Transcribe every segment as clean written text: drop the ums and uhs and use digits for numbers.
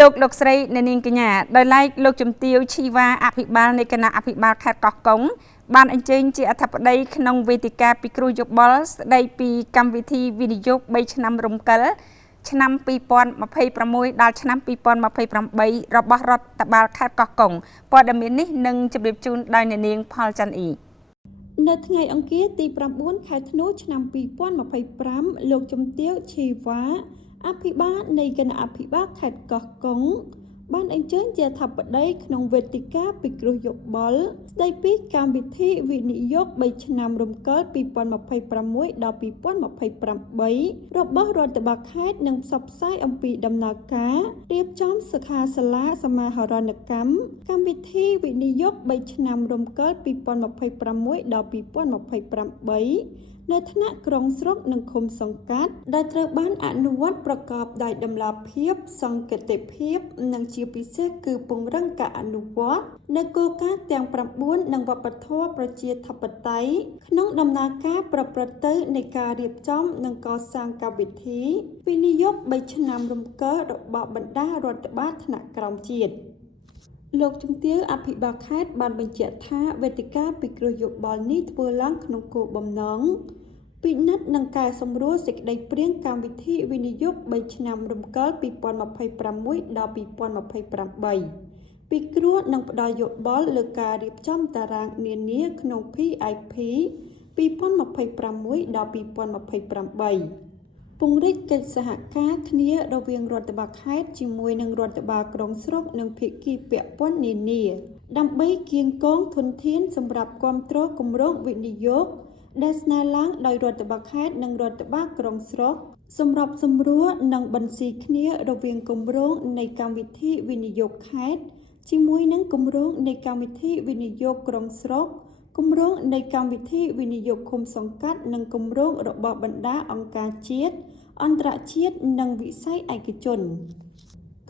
លោកស្រីអ្នកនាងកញ្ញាដោយឡែកលោកជំទាវឈីវ៉ាអភិបាលនៃគណៈអភិបាលខេត្តកោះកុងបានអញ្ជើញជាអធិបតីក្នុងវេទិកាពិគ្រោះយោបល់ស្ដីពីកម្មវិធីវិនិយោគ3ឆ្នាំរំកិលឆ្នាំ2026ដល់ឆ្នាំ2028របស់រដ្ឋបាលខេត្តកោះកុងព័ត៌មាននេះនឹងជម្រាបជូនដោយអ្នកនាងផលច័ន្ទអ៊ីនៅថ្ងៃអង្គារទី9ខែធ្នូឆ្នាំ2025លោកជំទាវឈីវ៉ាអភិបាលនៃគណៈអភិបាលខេត្តកោះកុងបានអញ្ជើញជាអធិបតីក្នុងវេទិកាពិគ្រោះយោបល់ស្ដីពីកម្មវិធីវិនិយោគ3ឆ្នាំរំកិល2026ដល់2028របស់រដ្ឋបាលខេត្តនិងផ្សព្វផ្សាយអំពីដំណើរការរៀបចំសិក្ខាសាលាសមាហរណកម្មកម្មវិធីវិនិយោគ3ឆ្នាំរំកិល2026ដល់2028នៅថ្នាក់ក្រុងស្រុកនិងឃុំសង្កាត់ដែលត្រូវបានអនុវត្តប្រកបដោយតម្លាភាពសង្កេតភាពនិងជាពិសេសគឺពង្រឹងការអនុវត្តនៅគោលការណ៍ទាំង9និងវប្បធម៌ប្រជាធិបតេយ្យក្នុងដំណើរការប្រព្រឹត្តទៅនៃការរៀបចំនិងកសាងកម្មវិធីវិនិយោគ3ឆ្នាំរំកិលរបស់បណ្ដារដ្ឋបាលថ្នាក់ក្រោមជាតិលោកជំទាវអភិបាលខេត្តបានបញ្ជាក់ថាវេទិកាពិគ្រោះយោបល់នេះធ្វើឡើងក្នុងគោលបំណងពិនិត្យនិងកែសម្រួលសេចក្តីព្រាងកម្មវិធីវិនិយោគ3ឆ្នាំរំកិល2026ដល់2028ពិគ្រោះនិងផ្ដល់យោបល់លើការរៀបចំតារាងនានាក្នុង PIP 2026ដល់2028ពង្រីកកិច្ចសហការគ្នារវាងរដ្ឋបាលខេត្តជាមួយនឹងរដ្ឋបាលក្រុងស្រុកនិងភាគីពាក់ព័ន្ធនានាដើម្បីគៀងគងធនធានសម្រាប់គាំទ្រគម្រោងវិនិយោគដែលស្នើឡើងដោយរដ្ឋបាលខេត្តនិងរដ្ឋបាលក្រុងស្រុកសម្រាប់សម្រួលនិងបន្ស៊ីគ្នារវាងគម្រោងនៃកម្មវិធីវិនិយោគខេត្តជាមួយនឹងគម្រោងនៃកម្មវិធីវិនិយោគក្រុងស្រុកគម្រោងនៃកម្មវិធីវិនិយោគឃុំសង្កាត់និងគម្រោងរបស់បណ្ដាអង្គការជាតិអន្តរជាតិនិងវិស័យឯកជន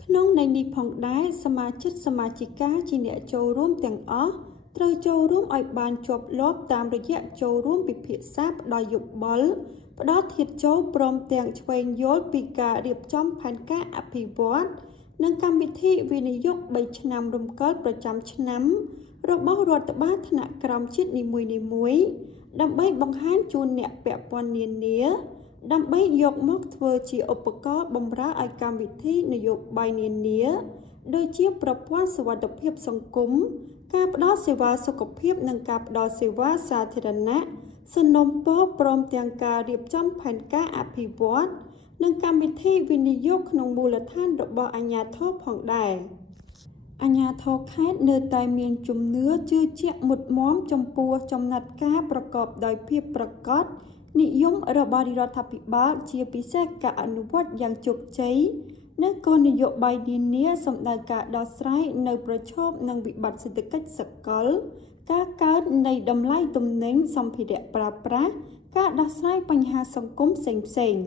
ក្នុងន័យនេះផងដែរសមាជិកសមាជិកាជាអ្នកចូលរួមទាំងអស់ត្រូវចូលរួមឲ្យបានជាប់លាប់តាមរយៈចូលរួមពិភាក្សាផ្ដល់យោបល់ផ្ដល់ធាតុចូលព្រមទាំងឆ្វេងយល់ពីការរៀបចំផែនការអភិវឌ្ឍនិងកម្មវិធីវិនិយោគ3ឆ្នាំរំកិលប្រចាំឆ្នាំរបស់រដ្ឋបាលថ្នាក់ក្រោមជាតិនីមួយៗដើម្បីបង្ហាញជូនអ្នកពាក់ព័ន្ធនានាដើម្បីយកមកធ្វើជាឧបករណ៍បម្រើឲ្យកម្មវិធីនយោបាយនានាដូចជាប្រព័ន្ធសុវត្ថិភាពសង្គមការផ្ដល់សេវាសុខភាពនិងការផ្ដល់សេវាសាធារណៈសំណុំពរព្រមទាំងការរៀបចំផែនការអភិវឌ្ឍនិងកម្មវិធីវិនិយោគក្នុងមូលដ្ឋានរបស់អាជ្ញាធរផងដែរអាជ្ញាធរខេត្តនៅតែមានជំនឿជឿជាក់មុតមាំចំពោះចំណាត់ការប្រកបដោយភាពប្រាកដនិយមរបស់រដ្ឋាភិបាលជាពិសេសការអនុវត្តយ៉ាងជោគជ័យនៅគោលនយោបាយនានាសម្ដៅការដោះស្រាយនៅប្រឈមនឹងវិបត្តិសេដ្ឋកិច្ចសកលការកើននៃតម្លៃទំនិញសម្ភារៈប្រើប្រាស់ការដោះស្រាយបញ្ហាសង្គមផ្សេងៗ